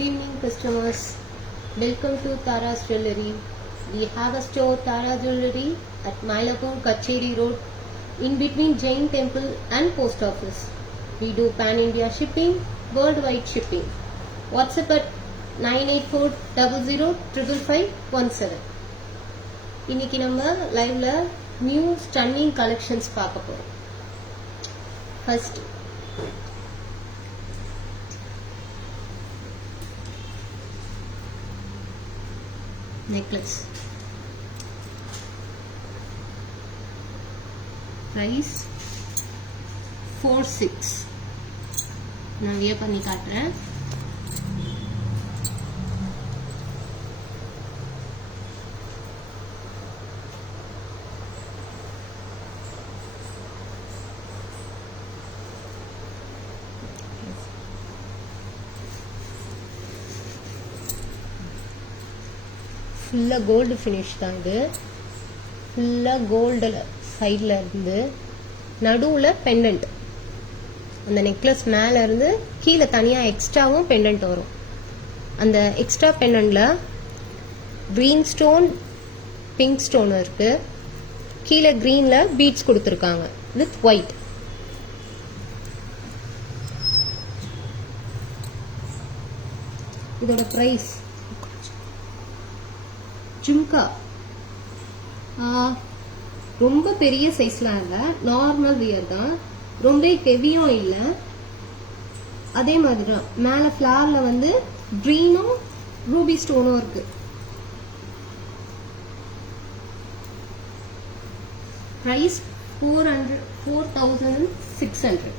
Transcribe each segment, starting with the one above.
Good evening customers. Welcome to Tara's Jewellery. We have a store Tara Jewellery at Mylapore, Kacheri Road in between Jain Temple and Post Office. We do pan-India shipping, worldwide shipping. WhatsApp at 98400555517. இன்னைக்கு நம்ம லைவ்ல new stunning collections பார்க்க போறோம். First necklace. Price 46. நான் wear பண்ணி காட்டுறேன். ஃபுல்லாக gold finish தான். இது ஃபுல்லாக கோல்டில் சைடில் இருந்து நடுவில் பெண்டன்ட். அந்த நெக்லஸ் மேலே இருந்து கீழே தனியாக எக்ஸ்ட்ராவும் பெண்டன்ட் வரும். அந்த எக்ஸ்ட்ரா பெண்டன்ட்டில் க்ரீன் ஸ்டோன், பிங்க் ஸ்டோன் இருக்கு. கீழே க்ரீனில் பீட்ஸ் கொடுத்துருக்காங்க வித் ஒயிட். இதோட ப்ரைஸ் ஜும்கா ரொம்ப பெரிய சைஸ்லாம் இல்லை, நார்மல் வியர் தான். ரொம்ப ஹெவியும் இல்லை. அதே மாதிரி தான் மேலே ஃப்ளார்ல வந்து க்ரீனும் ரூபி ஸ்டோனும் இருக்கு. பிரைஸ் 4600.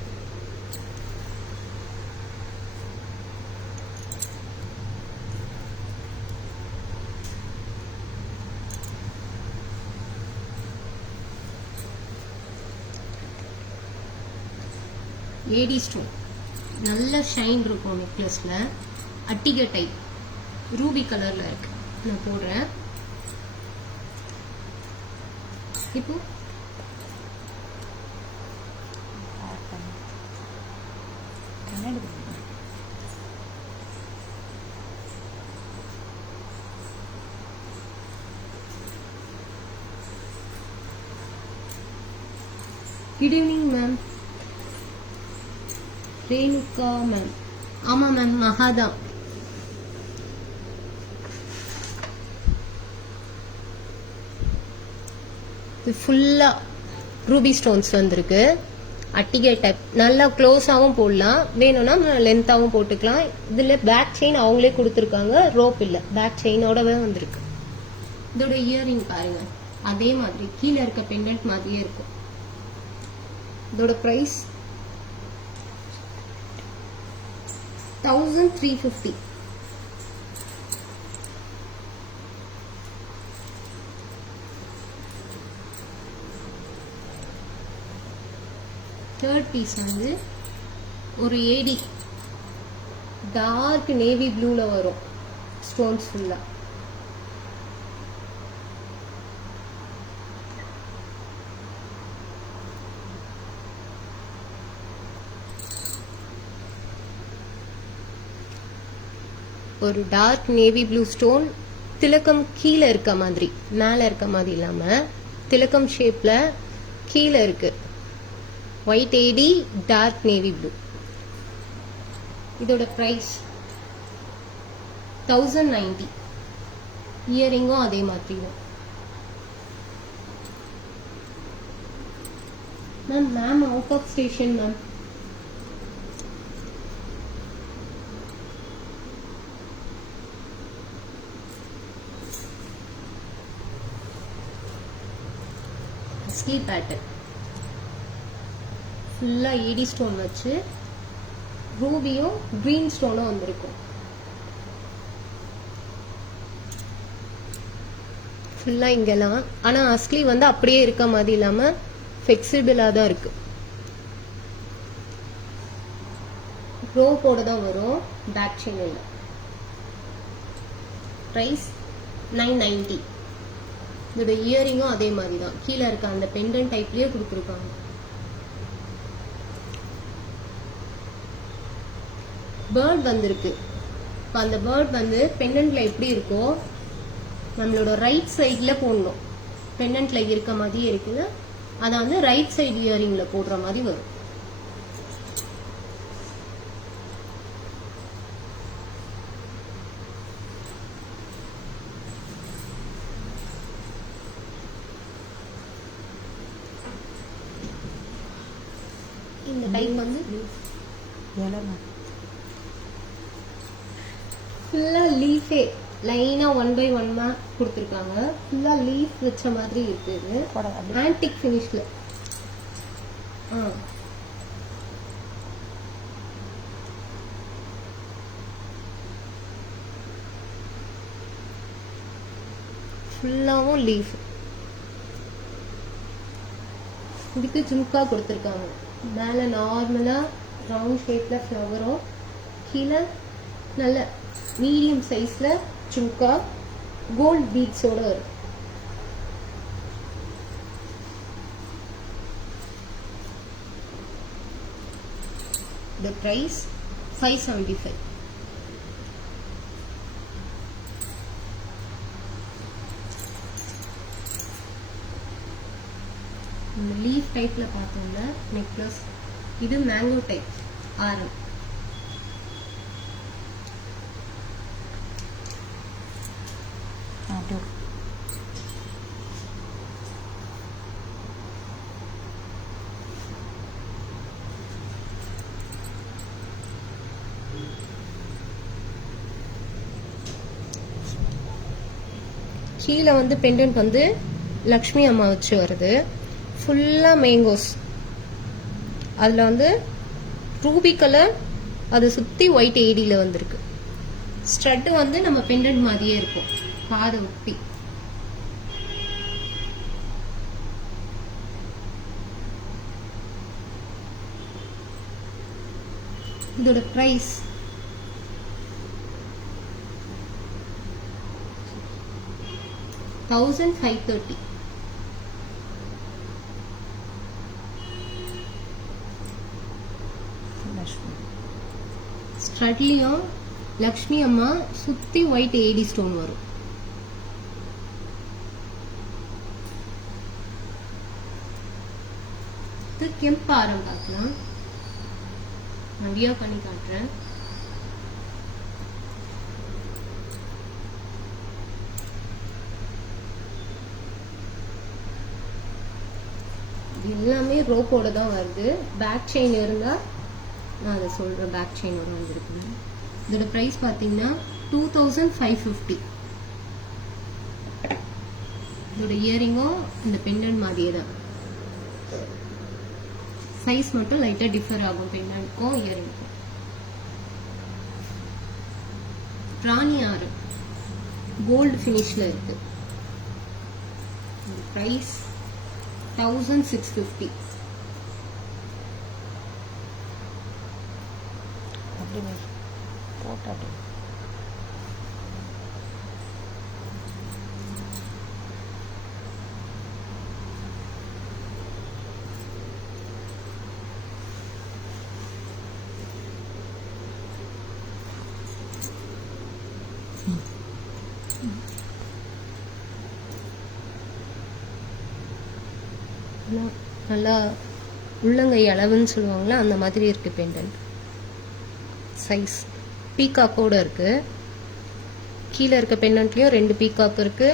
ஏடி ஸ்டோன் நல்ல ஷைன் இருக்கும் நெக்லஸ்ல. அட்டிகை டைப் ரூபி கலர்ல இருக்கு. நான் போடுறேன். இப்போ good evening ma'am. Renuka ma'am. ஆமா மேம், மகாதா. இது ஃபுல்லா ரூபி ஸ்டோன்ஸ் வந்திருக்கு. அட்டிகை டைப். நல்லா க்ளோஸாவும் போடலாம், வேணும்னா லென்த்தாவும் போட்டுக்கலாம். இதுல பேக் செயின் அவங்களே கொடுத்துருக்காங்க, ரோப் இல்ல, பேக் செயினோடவே வந்திருக்கு. இதோட இயரிங் பாருங்க, அதே மாதிரி கீழே இருக்க பெண்டன்ட் மாதிரியே இருக்கும். இதோட பிரைஸ் 1350. தேர்ட் பீஸ் வந்து ஒரு ஏடி டார்க் நேவி ப்ளூல வரும். ஸ்டோன்ஸ் ஃபுல்லா. ஒரு டார்க் நேவி ப்ளூ ஸ்டோன், திலக்கம் கீழே இருக்க மாதிரி, மேலே இருக்க மாதிரி இல்லாம திலக்கம் ஷேப்ல கீழே இருக்கு. White AD, dark navy blue. இதோட பிரைஸ் 1090. இயரிங்கும் அதே மாதிரி தான். Ma'am out of station ma'am. Sleep pattern ஃபுல்லா ஏடி ஸ்டோன் வச்சு ரூபியும் கிரீன் ஸ்டோனும் வந்திருக்கும். ஃபுல்லா இங்கெல்லாம். ஆனா அஸ்லி வந்து அப்படியே இருக்க மாதிரி இல்லாம ஃபிளெக்சிபிளா தான் இருக்கு. ரோப்போட தான் வரும், பேக் செயின் இல்லை. பிரைஸ் 990. இதோட இயரிங்கும் அதே மாதிரி தான், கீழே இருக்க அந்த பெண்டன்ட் டைப்லயே கொடுத்துருக்காங்க. பேர்ட் வந்திருக்கு. அந்த பேர்ட் வந்து பெண்டன்ட்ல எப்படி இருக்கோ நம்மளோட ரைட் சைட்ல போடணும். பெண்டன்ட்ல இருக்க மாதிரி இருக்குது, அதை வந்து ரைட் சைடு இயரிங்ல போடுற மாதிரி வரும். இந்த டைப் வந்து ஃபுல்லா லீஃபே லைனா 1 by 1 கொடுத்துருக்காங்க. ஃபுல்லா லீஃப் வச்ச மாதிரி இருக்கு. இது ஆன்டிக் ஃபினிஷ்ல. ஃபுல்லாவும் லீஃப். இதுக்கு ஜும்கா கொடுத்துருக்காங்க. மேலே நார்மலா ரவுண்ட் ஷேப்ல ஃப்ளவரும், கீழே நல்ல மீடியம் சைஸ்ல ஜும்கா கோல்ட் பீட்ஸோட வரும். The price 575. லீஃப் டைப்ல பார்த்தோம்னா நெக்லஸ். இது மேங்கோ டைப் ஆரம். கீழே வந்து பெண்டன்ட் வந்து லக்ஷ்மி அம்மா வச்சு வருது. ஃபுல்லா மேங்கோஸ். அதுல வந்து ரூபி கலர், அதை சுத்தி ஒயிட் ஏடியில வந்திருக்கு. ஸ்ட்ரட் வந்து நம்ம பெண்டன்ட் மாதிரியே இருக்கும், பாதை ஒட்டி. இதோட பிரைஸ் $1530. ஸ்ட்ரட்லயும் லக்ஷ்மி அம்மா சுத்தி ஒயிட் ஏடி ஸ்டோன் வரும். கெம்பு ஆரம் பார்க்கலாம். நிறைய பண்ணி காட்டுறேன். எல்லாமே ரோப்போட தான் வருது. பேக் செயின் இருந்தா நான் அதை சொல்றேன். பேக் செயினோட வந்துருக்கு. இதோட பிரைஸ் பாத்தீங்கன்னா 2550. இதோட இயரிங்கும் இந்த பெண்டன்ட் மாதிரியே தான். சைஸ் மட்டும் லைட்டா டிஃபர் ஆகும் பெண்டன்ட்க்கும் இயரிங்க்கும். ராணி ஆரம் கோல்டு ஃபினிஷ்ல இருக்கு. பிரைஸ் 1650. நல்லா உள்ளங்கை அளவுன்னு சொல்லுவாங்களா, அந்த மாதிரி இருக்கு பெண்டன்ட். சைஸ் பீகாக்கோட இருக்கு. கீழே இருக்க பெண்டன்ட்லயும் 2 பீகாக் இருக்கு,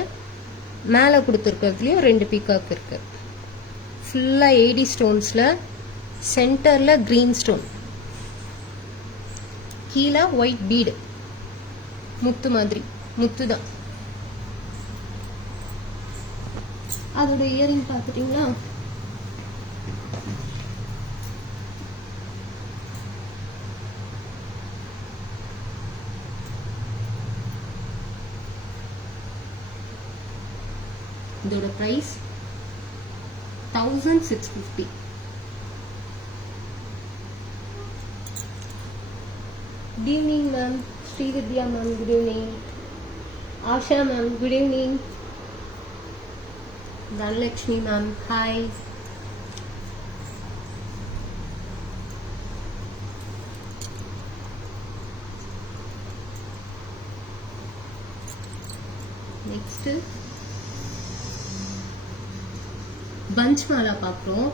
மேலே கொடுத்துருக்கிறதுலயும் 2 பீகாக் இருக்கு. ஃபுல்லா ஏடி ஸ்டோன்ஸ்ல, சென்டர்ல கிரீன் ஸ்டோன், கீழே ஒயிட் பீடு, முத்து மாதிரி. முத்து தான். அதோட இயரிங் பார்த்துட்டீங்களா? இதோட price 1650. Good evening, ma'am. Sri Vidya, ma'am. Good evening. Asha, ma'am. Good evening. Dhanlakshmi, ma'am. Hi. Next பஞ்ச் மாலா பார்க்குறோம்.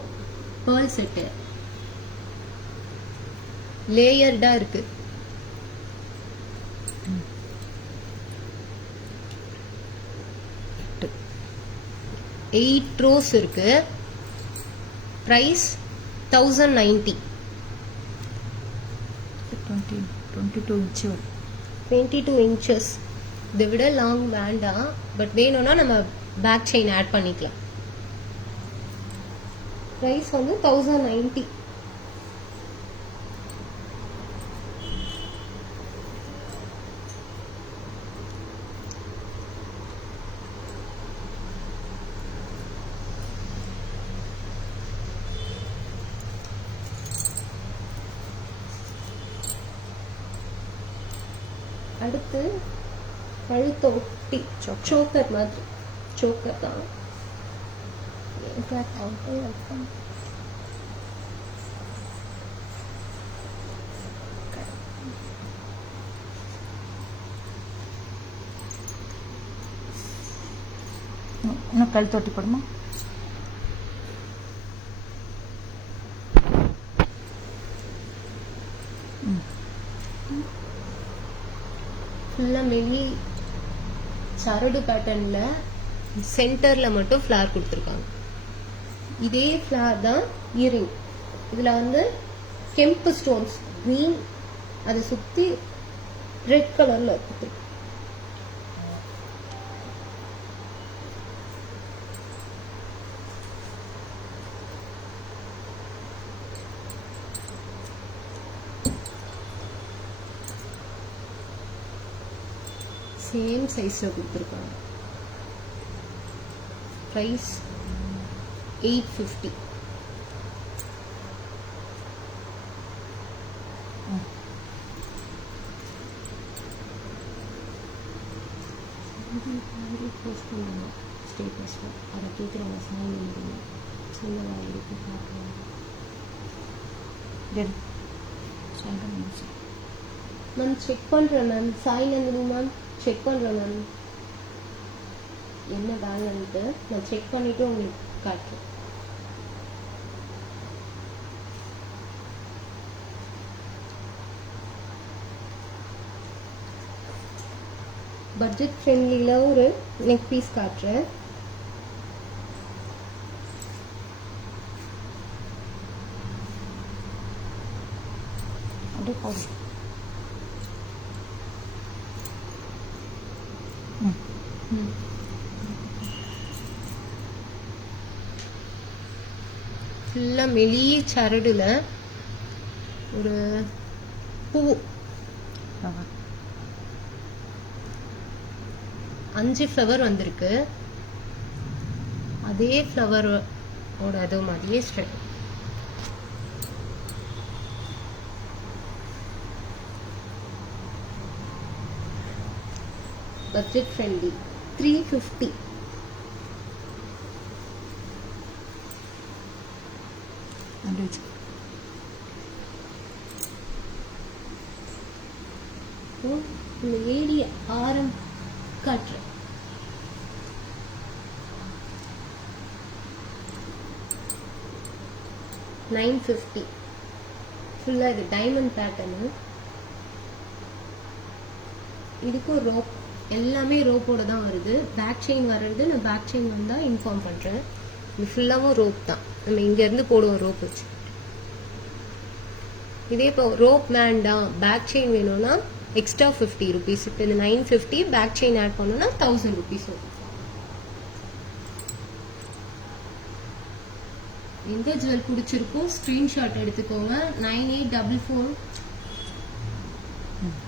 பேர்ல் செட்டு லேயர்டா இருக்கு. எயிட் ரோஸ் இருக்கு. பிரைஸ் 1090. 22 inches. இதை விட லாங் வேண்டாம், பட் வேணும்னா நம்ம பேக் செயின் ஆட் பண்ணிக்கலாம். பிரைஸ் வந்து 1090. அடுத்து கழுத்தொட்டி சோக்கர் மாதிரி. சோக்கர் தான் இன்னும் கழுத்தொட்டி போடுமா? ஃபுல்லா மெல்லி சரடு பேட்டர்ன்ல சென்டர்ல மட்டும் ஃபிளார் கொடுத்துருக்காங்க. இதே ஃபிளார் தான் இயரிங். இதுல வந்து கெம்பு ஸ்டோன்ஸ் கிரீன், அதை சுத்தி ரெட் கலர்ல இருக்கு. சேம் சைஸ்ல கொடுத்துருக்காங்க. பிரைஸ் 850. ஸ்டேட்டஸ்ல அதை கேட்குறாங்க. சைன் சின்னதாக இருக்கு பார்க்கலாம். மேம் செக் பண்றேன் ma'am. Sai Nandini ma'am check பண்றேன் மேம். என்ன பேலன்ட்டு நான் செக் பண்ணிட்டு உங்களுக்கு காட்டுறேன். பட்ஜெட் ஃப்ரெண்ட்லியில் ஒரு நெக் பீஸ் காட்டுறேன். அப்படியே போடு. ஃபுல்லா மெலிய சரடுல ஒரு பூ 5 ஃப்ளவர் வந்திருக்கு. அதே ஃப்ளவர் ஓட அது மாதிரியே ஸ்ட்ரெட். Budget friendly 350. இந்த ஏரிய ஆரம் காட்டுறேன். $950. ஃபுல்லா இது டைமண்ட் பேட்டர்னு. இதுக்கு ரோப், எல்லாமே ரோப்போட தான் வருது. பேக் செயின் வர்றது நான் பேக் செயின் வந்தா இன்ஃபார்ம் பண்றேன். இது ஃபுல்லாவும் ரோப் தான். நம்ம இங்க இருந்து போடுவோம் ரோப் வச்சு. இதே இப்போ ரோப் வேண்டாம் பேக் செயின் வேணும்னா எக்ஸ்ட்ரா 50 rupees. இப்போ இது 950, பேக் செயின் ஆட் பண்ணோம்னா 1000 rupees வரும். எந்த ஜுவல் பிடிச்சிருக்கோ ஸ்கிரீன்ஷாட் எடுத்துக்கோங்க. 9844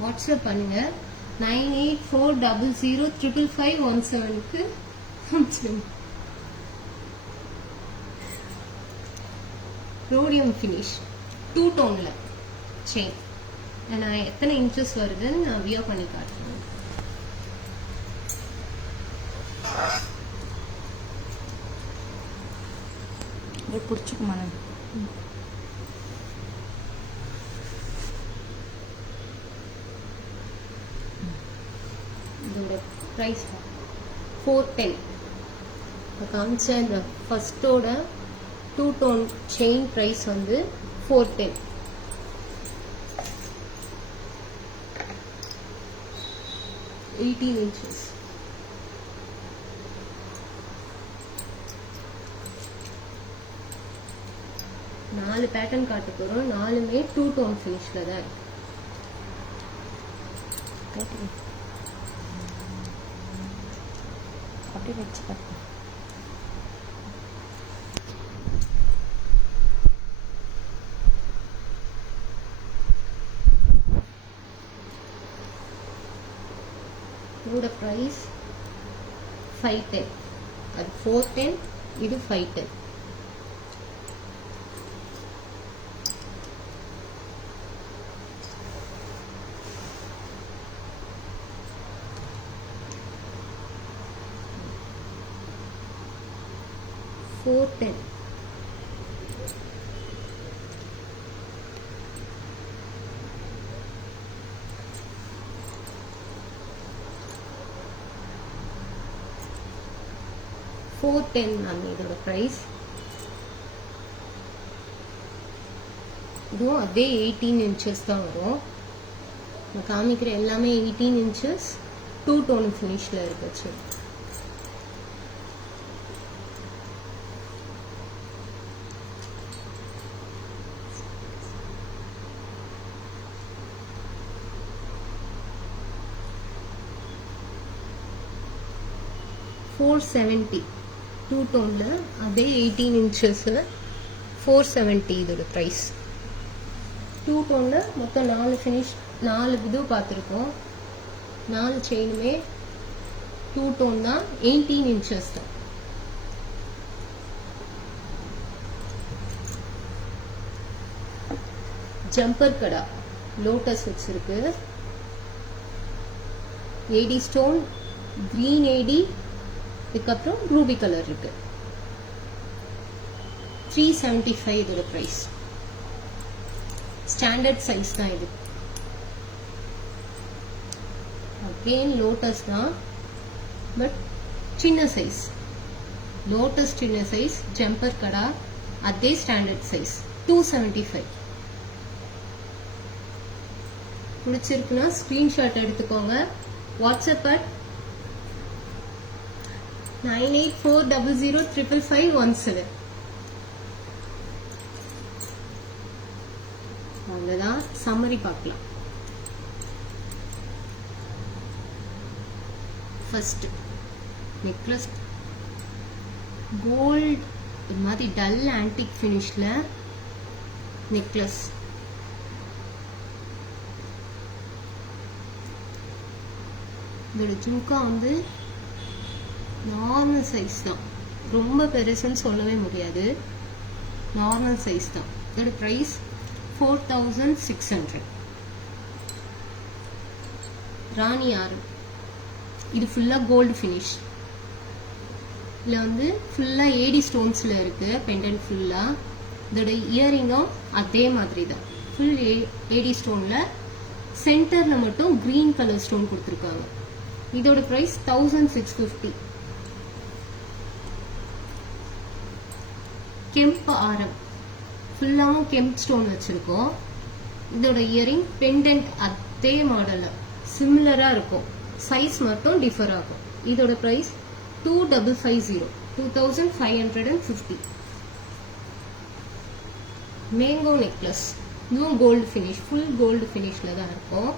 வாட்ஸ்அப் பண்ணுங்க. 9840055517க்கு ரோடியம் ஃபினிஷ் 2 டோன்ல செயின். நான் எத்தனை இன்ச்சஸ் வருதுன்னு நான் வியர் பண்ணி காட்டுறேன். பிடிச்சிக்குமா? இதோட பிரைஸ் 410 காமிச்ச இந்த ஃபர்ஸ்டோட 2 டோன் செயின் பிரைஸ் வந்து 410. inches. நாலு பேட்டர்ன் காட்ட போறோம். நாலுமே 2 டோன் ஃபினிஷ்ல தான். அப்படியே வச்சுக்க. இதோட பிரைஸ் 510. அது 410, இது 510. $410 இதோட பிரைஸ். இதுவும் அதே 18 inches தான் வரும். நான் காமிக்கிற எல்லாமே 18 inches 2 டோன் ஃபினிஷ்ல இருக்கு. $470 2 டோன்ல அதே 18 inches 470 இதோட பிரைஸ். 2 டோன்ல மொத்தம் 4 ஃபினிஷ் 4 இது பார்த்துருக்கோம். 4 செயினுமே 2 டோன் தான், 18 inches தான். ஜம்பர் கடா லோட்டஸ் வச்சிருக்கு. ஏடி ஸ்டோன், கிரீன் ஏடி, இதுக்கப்புறம் ரூபி கலர் இருக்கு. 375 இதோட பிரைஸ். ஸ்டாண்டர்ட் சைஸ் தான் இது. அகெயின் லோட்டஸ் தான், பட் சின்ன சைஸ். லோட்டஸ் சின்ன சைஸ், ஜம்பர் கடா அதே ஸ்டாண்டர்ட் சைஸ். 275. பிடிச்சிருக்குன்னா ஸ்கிரீன்ஷாட் எடுத்துக்கோங்க. WhatsApp at 9840055517. அவ்வளவுதான். சம்மரி பார்க்கலாம். ஃபர்ஸ்ட் நெக்லஸ் கோல்ட் இது மாதிரி டல் ஆன்டிக் ஃபினிஷ்ல நெக்லஸ். இதோட ஜும்கா வந்து நார்மல் சைஸ் தான், ரொம்ப பெருசுன்னு சொல்லவே முடியாது. நார்மல் சைஸ் தான். இதோட பிரைஸ் 4600. ராணி ஆறு. இது ஃபுல்லா கோல்டு ஃபினிஷ். இதுல வந்து ஃபுல்லா ஏடி ஸ்டோன்ஸ்ல இருக்கு. பெண்டன்ட் ஃபுல்லா. இதோட இயரிங்கும் அதே மாதிரி தான். ஃபுல் ஏடி ஸ்டோன்ல சென்டர்ல மட்டும் கிரீன் கலர் ஸ்டோன் கொடுத்துருக்காங்க. இதோட பிரைஸ் 1650. கெம்ப் ஆரம் ஃபுல்லாவும் கெம்ப் ஸ்டோன் வச்சிருக்கோம். இதோட இயரிங் பெண்டன்ட் அதே மாடல் சிமிலரா இருக்கும். சைஸ் மட்டும் டிஃபர் ஆகும். இதோட பிரைஸ் 2550. 2550. Mango necklace. இதுவும் கோல்டு ஃபினிஷ், ஃபுல் கோல்டு ஃபினிஷ்ல தான் இருக்கும்.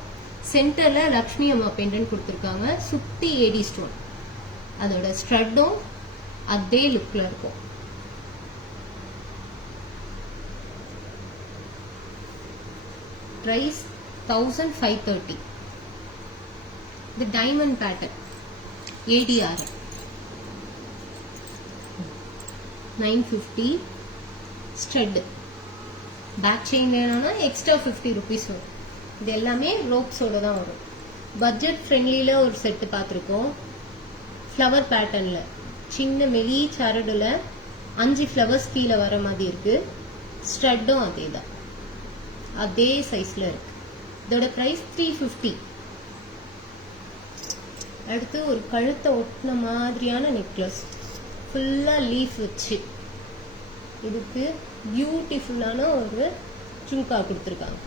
சென்டர்ல லக்ஷ்மி அம்மா பெண்டன்ட் கொடுத்துருக்காங்க. சுத்தி ஏடி ஸ்டோன். அதோட ஸ்ட்ரட்டும் அதே லுக்ல இருக்கும். பிரைஸ் 1530. இது diamond pattern ADR 950. Stretch back chain வேணும்னா எக்ஸ்ட்ரா 50 rupees வரும். இது எல்லாமே ரோப்ஸோட தான் வரும். பட்ஜெட் ஃப்ரெண்ட்லில ஒரு செட்டு பார்த்துருக்கோம். ஃப்ளவர் பேட்டர்ன்ல சின்ன மெலி சரடுல 5 ஃப்ளவர்ஸ் கீழே வர மாதிரி இருக்கு. ஸ்ட்ரெட்டும் அதே தான், அதே சைஸ்ல இருக்கு. இதோட பிரைஸ் 350. அடுத்து ஒரு கழுத்தை ஒட்டின மாதிரியான நெக்லஸ், ஃபுல்லாக லீஃப் வச்சு, இதுக்கு பியூட்டிஃபுல்லான ஒரு ஜும்கா கொடுத்துருக்காங்க.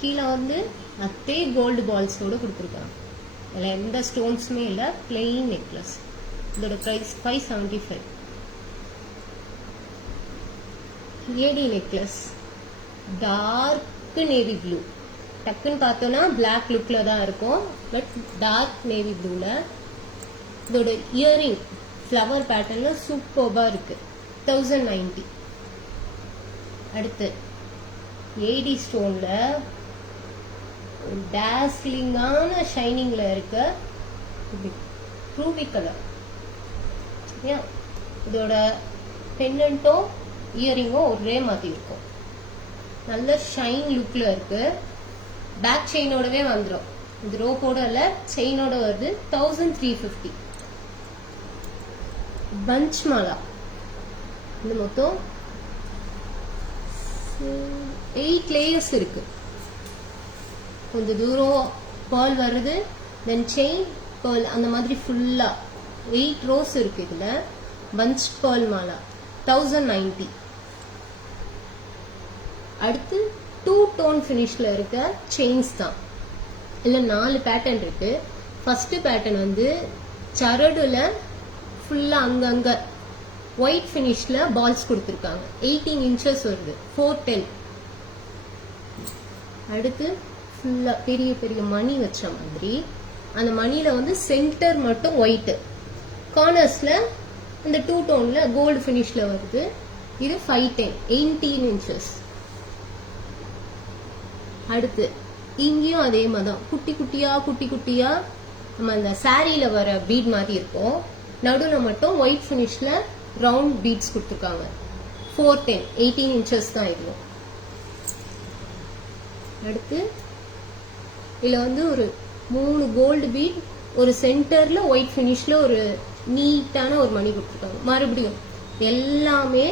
கீழே வந்து அதே கோல்டு பால்ஸோடு கொடுத்துருக்காங்க. அதில் எந்த ஸ்டோன்ஸுமே இல்லை, பிளெயின் நெக்லஸ். இதோட ப்ரைஸ் 575. ஏடி நெக்லஸ், டார்க் நேவி ப்ளூ. டக்குன்னு பார்த்தோன்னா பிளாக் லுக்கில் தான் இருக்கும், பட் டார்க் நேவி ப்ளூவில். இதோட இயரிங் ஃப்ளவர் பேட்டர்னில் சூப்பர்பாக இருக்குது. 1090. அடுத்து ஏடி ஸ்டோனில் டாஸ்லிங்கான ஷைனிங்கில் இருக்க ரூபி கலர். இதோட பெண்டன்ட்டோ இயரிங்கோ ஒரே மாதிரி இருக்கும். நல்ல ஷைன் லுக்கில் இருக்கு. பேக் செயினோடவே வந்துடும். இது ரோப்போட இல்லை, செயினோட வருது. 1350. பஞ்ச் மாலா, இது மொத்தம் 8 லேயர்ஸ் இருக்கு. கொஞ்சம் தூரம் பேர்ல் வருது, தென் செயின் பேர்ல், அந்த மாதிரி ஃபுல்லா 8 ரோஸ் இருக்கு. இதுல பஞ்ச் பேர்ல் மாலா 1090. அடுத்து 2 டோன் ஃபினிஷ்ல இருக்க செயின்ஸ் தான். இதுல 4 பேட்டர்ன் இருக்கு. ஃபர்ஸ்ட் பேட்டர்ன் வந்து சரடுல ஃபுல்லா அங்கங்க ஒயிட் ஃபினிஷ்ல பால்ஸ் கொடுத்துருக்காங்க. 18 இன்ச்சஸ் வருது. 410. அடுத்து ஃபுல்லா பெரிய பெரிய மணி வச்ச மாதிரி, அந்த மணியில வந்து சென்டர் மட்டும் ஒயிட், கார்னர்ஸ்ல இந்த 2 டோன்ல கோல்டு ஃபினிஷ்ல வருது. இது 510, 18 இன்ச்சஸ். அடுத்து இங்கேயும் அதே மாதிரி குட்டி குட்டியா குட்டி குட்டியா நம்ம அந்த சாரியில வர பீட் மாதிரி இருக்கும். நடுவில் மட்டும் ஒயிட் ஃபினிஷ்ல ரவுண்ட் பீட்ஸ் கொடுத்துருக்காங்க. 410, 18 இன்ச்சஸ் தான் இருக்கும். அடுத்து இதுல வந்து ஒரு 3 கோல்டு பீட், ஒரு சென்டர்ல ஒயிட் ஃபினிஷ்ல ஒரு நீட்டான ஒரு மணி கொடுத்துருக்காங்க. மறுபடியும் எல்லாமே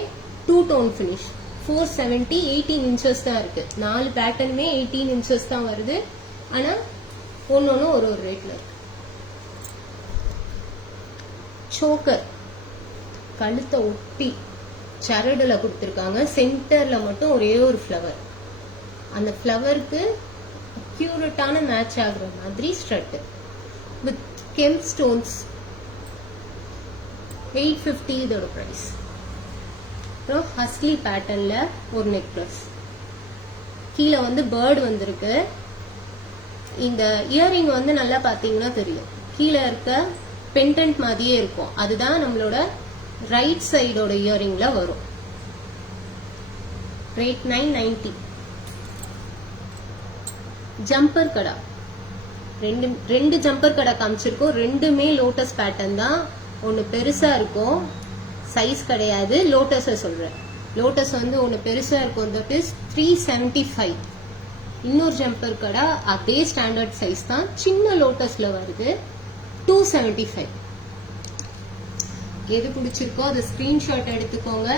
2 டோன் ஃபினிஷ். 470, 18 இன்ச்சஸ் தான் இருக்கு. 4 பேட்டர்னுமே 18 இன்ச்சஸ் தான் வருது. ஆனா ஒன்னொன்னு ஒரு ஒரு ரேட்ல இருக்கு. சோக்கர் கழுத்தை ஒட்டி சரடுல கொடுத்துருக்காங்க. சென்டர்ல மட்டும் ஒரே ஒரு ஃப்ளவர். அந்த ஃப்ளவருக்கு அக்யூரேட்டான மேட்ச் ஆகுற மாதிரி ஸ்ட்ரட் வித் கெம் ஸ்டோன்ஸ். 850 இதோட பிரைஸ். அப்புறம் ஹஸ்லி பேட்டர்ன்ல ஒரு நெக்லஸ். கீழே வந்து பேர்டு வந்திருக்கு. இந்த இயரிங் வந்து நல்லா பாத்தீங்கன்னா தெரியும், கீழே இருக்க பெண்டன்ட் மாதிரியே இருக்கும். அதுதான் நம்மளோட ரைட் சைடோட இயரிங்ல வரும். ரேட் 990. ஜம்பர் கடா, ரெண்டு ஜம்பர் கடா காமிச்சிருக்கோம். ரெண்டுமே லோட்டஸ் பேட்டர்ன் தான். ஒன்னு பெருசா இருக்கும், சைஸ் கிடையாது. லோட்டஸ் சொல்றேன். லோட்டஸ் வந்து ஒன்னு பெருசா இருக்கும், தட் இஸ் 375. இன்னொரு ஜம்பர் கடா அதே ஸ்டாண்டர்ட் சைஸ் தான், சின்ன லோட்டஸ்ல வருது, 275. எது பிடிச்சிருக்கோ அதை ஸ்கிரீன்ஷாட் எடுத்துக்கோங்க.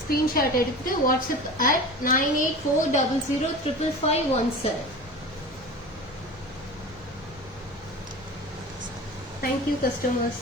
ஸ்கிரீன்ஷாட் எடுத்துட்டு WhatsApp at 9840055517. Thank you customers.